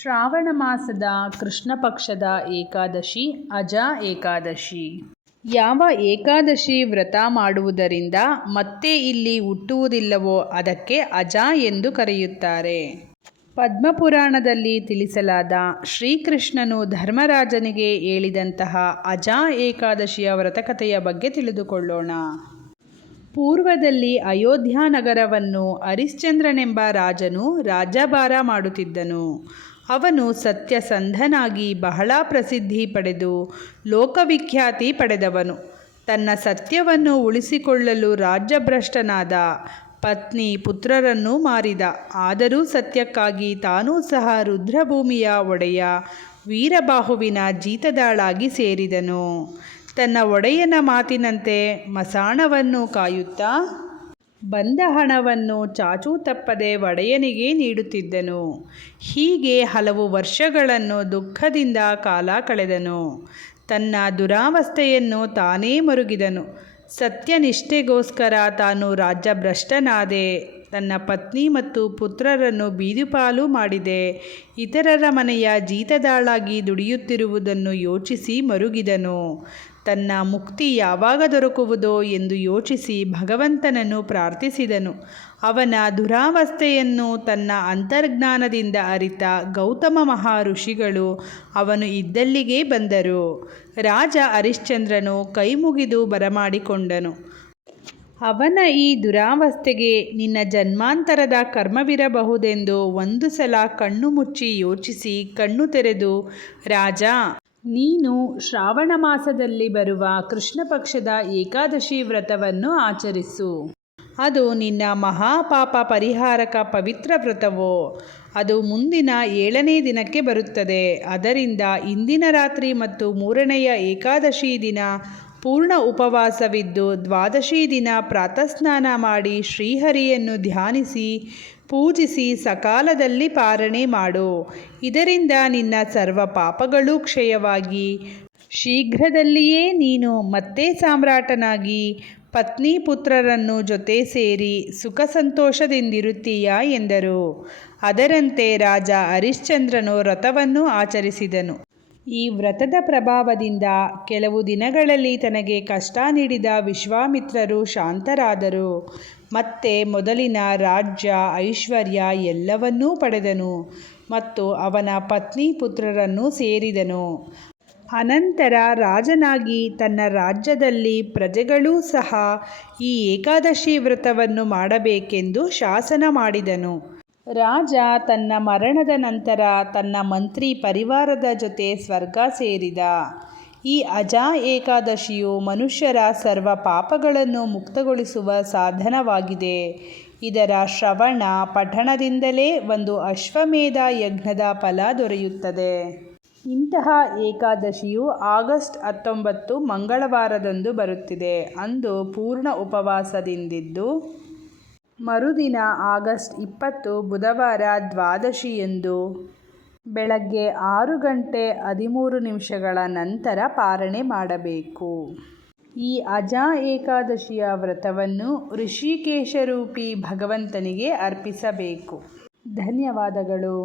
ಶ್ರಾವಣ ಮಾಸದ ಕೃಷ್ಣ ಪಕ್ಷದ ಏಕಾದಶಿ ಅಜ ಏಕಾದಶಿ. ಯಾವ ಏಕಾದಶಿ ವ್ರತ ಮಾಡುವುದರಿಂದ ಮತ್ತೆ ಇಲ್ಲಿ ಹುಟ್ಟುವುದಿಲ್ಲವೋ ಅದಕ್ಕೆ ಅಜ ಎಂದು ಕರೆಯುತ್ತಾರೆ. ಪದ್ಮಪುರಾಣದಲ್ಲಿ ತಿಳಿಸಲಾದ ಶ್ರೀಕೃಷ್ಣನು ಧರ್ಮರಾಜನಿಗೆ ಹೇಳಿದಂತಹ ಅಜ ಏಕಾದಶಿಯ ವ್ರತಕಥೆಯ ಬಗ್ಗೆ ತಿಳಿದುಕೊಳ್ಳೋಣ. ಪೂರ್ವದಲ್ಲಿ ಅಯೋಧ್ಯ ನಗರವನ್ನು ಹರಿಶ್ಚಂದ್ರನೆಂಬ ರಾಜನು ರಾಜ್ಯಭಾರ ಮಾಡುತ್ತಿದ್ದನು. ಅವನು ಸತ್ಯಸಂಧನಾಗಿ ಬಹಳ ಪ್ರಸಿದ್ಧಿ ಪಡೆದು ಲೋಕವಿಖ್ಯಾತಿ ಪಡೆದವನು. ತನ್ನ ಸತ್ಯವನ್ನು ಉಳಿಸಿಕೊಳ್ಳಲು ರಾಜ್ಯಭ್ರಷ್ಟನಾದ. ಪತ್ನಿ ಪುತ್ರರನ್ನು ಮಾರಿದ. ಆದರೂ ಸತ್ಯಕ್ಕಾಗಿ ತಾನೂ ಸಹ ರುದ್ರಭೂಮಿಯ ಒಡೆಯ ವೀರಬಾಹುವಿನ ಜೀತದಾಳಾಗಿ ಸೇರಿದನು. ತನ್ನ ಒಡೆಯನ ಮಾತಿನಂತೆ ಮಸಾಣವನ್ನು ಕಾಯುತ್ತಾ ಬಂದ ಹಣವನ್ನು ಚಾಚೂ ತಪ್ಪದೆ ಒಡೆಯನಿಗೆ ನೀಡುತ್ತಿದ್ದನು. ಹೀಗೆ ಹಲವು ವರ್ಷಗಳನ್ನು ದುಃಖದಿಂದ ಕಾಲ ಕಳೆದನು. ತನ್ನ ದುರಾವಸ್ಥೆಯನ್ನು ತಾನೇ ಮರುಗಿದನು. ಸತ್ಯನಿಷ್ಠೆಗೋಸ್ಕರ ತಾನು ರಾಜ್ಯಭ್ರಷ್ಟನಾದೆ. ತನ್ನ ಪತ್ನಿ ಮತ್ತು ಪುತ್ರರನ್ನು ಬೀದಿಪಾಲು ಮಾಡಿದೆ. ಇತರರ ಮನೆಯ ಜೀತದಾಳಾಗಿ ದುಡಿಯುತ್ತಿರುವುದನ್ನು ಯೋಚಿಸಿ ಮರುಗಿದನು. ತನ್ನ ಮುಕ್ತಿ ಯಾವಾಗ ದೊರಕುವುದೋ ಎಂದು ಯೋಚಿಸಿ ಭಗವಂತನನ್ನು ಪ್ರಾರ್ಥಿಸಿದನು. ಅವನ ದುರಾವಸ್ಥೆಯನ್ನು ತನ್ನ ಅಂತರ್ಜ್ಞಾನದಿಂದ ಅರಿತ ಗೌತಮ ಮಹರ್ಷಿಗಳು ಅವನು ಇದ್ದಲ್ಲಿಗೆ ಬಂದರು. ರಾಜ ಹರಿಶ್ಚಂದ್ರನು ಕೈಮುಗಿದು ಬರಮಾಡಿಕೊಂಡನು. ಅವನ ಈ ದುರಾವಸ್ಥೆಗೆ ನಿನ್ನ ಜನ್ಮಾಂತರದ ಕರ್ಮವಿರಬಹುದೆಂದು ಒಂದು ಸಲ ಕಣ್ಣು ಮುಚ್ಚಿ ಯೋಚಿಸಿ ಕಣ್ಣು ತೆರೆದು, ರಾಜ, ನೀನು ಶ್ರಾವಣ ಮಾಸದಲ್ಲಿ ಬರುವ ಕೃಷ್ಣ ಪಕ್ಷದ ಏಕಾದಶಿ ವ್ರತವನ್ನು ಆಚರಿಸು. ಅದು ನಿನ್ನ ಮಹಾಪಾಪ ಪರಿಹಾರಕ ಪವಿತ್ರ ವ್ರತವೋ. ಅದು ಮುಂದಿನ 7ನೇ ದಿನಕ್ಕೆ ಬರುತ್ತದೆ. ಅದರಿಂದ ಇಂದಿನ ರಾತ್ರಿ ಮತ್ತು 3ನೆಯ ಏಕಾದಶಿ ದಿನ ಪೂರ್ಣ ಉಪವಾಸವಿದ್ದು ದ್ವಾದಶಿ ದಿನ ಪ್ರಾತಃಸ್ನಾನ ಮಾಡಿ ಶ್ರೀಹರಿಯನ್ನು ಧ್ಯಾನಿಸಿ ಪೂಜಿಸಿ ಸಕಾಲದಲ್ಲಿ ಪಾರಣೆ ಮಾಡು. ಇದರಿಂದ ನಿನ್ನ ಸರ್ವ ಪಾಪಗಳೂ ಕ್ಷಯವಾಗಿ ಶೀಘ್ರದಲ್ಲಿಯೇ ನೀನು ಮತ್ತೆ ಸಾಮ್ರಾಟನಾಗಿ ಪತ್ನಿ ಪುತ್ರರನ್ನು ಜೊತೆ ಸೇರಿ ಸುಖ ಸಂತೋಷದಿಂದಿರುತ್ತೀಯ ಎಂದರು. ಅದರಂತೆ ರಾಜ ಹರಿಶ್ಚಂದ್ರನು ವ್ರತವನ್ನು ಆಚರಿಸಿದನು. ಈ ವ್ರತದ ಪ್ರಭಾವದಿಂದ ಕೆಲವು ದಿನಗಳಲ್ಲಿ ತನಗೆ ಕಷ್ಟ ನೀಡಿದ ವಿಶ್ವಾಮಿತ್ರರು ಶಾಂತರಾದರು. ಮತ್ತೆ ಮೊದಲಿನ ರಾಜ್ಯ ಐಶ್ವರ್ಯ ಎಲ್ಲವನ್ನೂ ಪಡೆದನು ಮತ್ತು ಅವನ ಪತ್ನಿ ಪುತ್ರರನ್ನು ಸೇರಿದನು. ಅನಂತರ ರಾಜನಾಗಿ ತನ್ನ ರಾಜ್ಯದಲ್ಲಿ ಪ್ರಜೆಗಳೂ ಸಹ ಈ ಏಕಾದಶಿ ವ್ರತವನ್ನು ಮಾಡಬೇಕೆಂದು ಶಾಸನ ಮಾಡಿದನು. ರಾಜ ತನ್ನ ಮರಣದ ನಂತರ ತನ್ನ ಮಂತ್ರಿ ಪರಿವಾರದ ಜೊತೆ ಸ್ವರ್ಗ ಸೇರಿದ. ಈ ಅಜ ಏಕಾದಶಿಯು ಮನುಷ್ಯರ ಸರ್ವ ಪಾಪಗಳನ್ನು ಮುಕ್ತಗೊಳಿಸುವ ಸಾಧನವಾಗಿದೆ. ಇದರ ಶ್ರವಣ ಪಠಣದಿಂದಲೇ ಒಂದು ಅಶ್ವಮೇಧ ಯಜ್ಞದ ಫಲ ದೊರೆಯುತ್ತದೆ. ಇಂತಹ ಏಕಾದಶಿಯು ಆಗಸ್ಟ್ 19 ಮಂಗಳವಾರದಂದು ಬರುತ್ತಿದೆ. ಅಂದು ಪೂರ್ಣ ಉಪವಾಸದಿಂದಿದ್ದು ಮರುದಿನ ಆಗಸ್ಟ್ 20 ಬುಧವಾರ ದ್ವಾದಶಿಯಂದು ಬೆಳಗ್ಗೆ 6:13 ನಂತರ ಪಾರಣೆ ಮಾಡಬೇಕು. ಈ ಅಜ ಏಕಾದಶಿಯ ವ್ರತವನ್ನು ಋಷಿಕೇಶರೂಪಿ ಭಗವಂತನಿಗೆ ಅರ್ಪಿಸಬೇಕು. ಧನ್ಯವಾದಗಳು.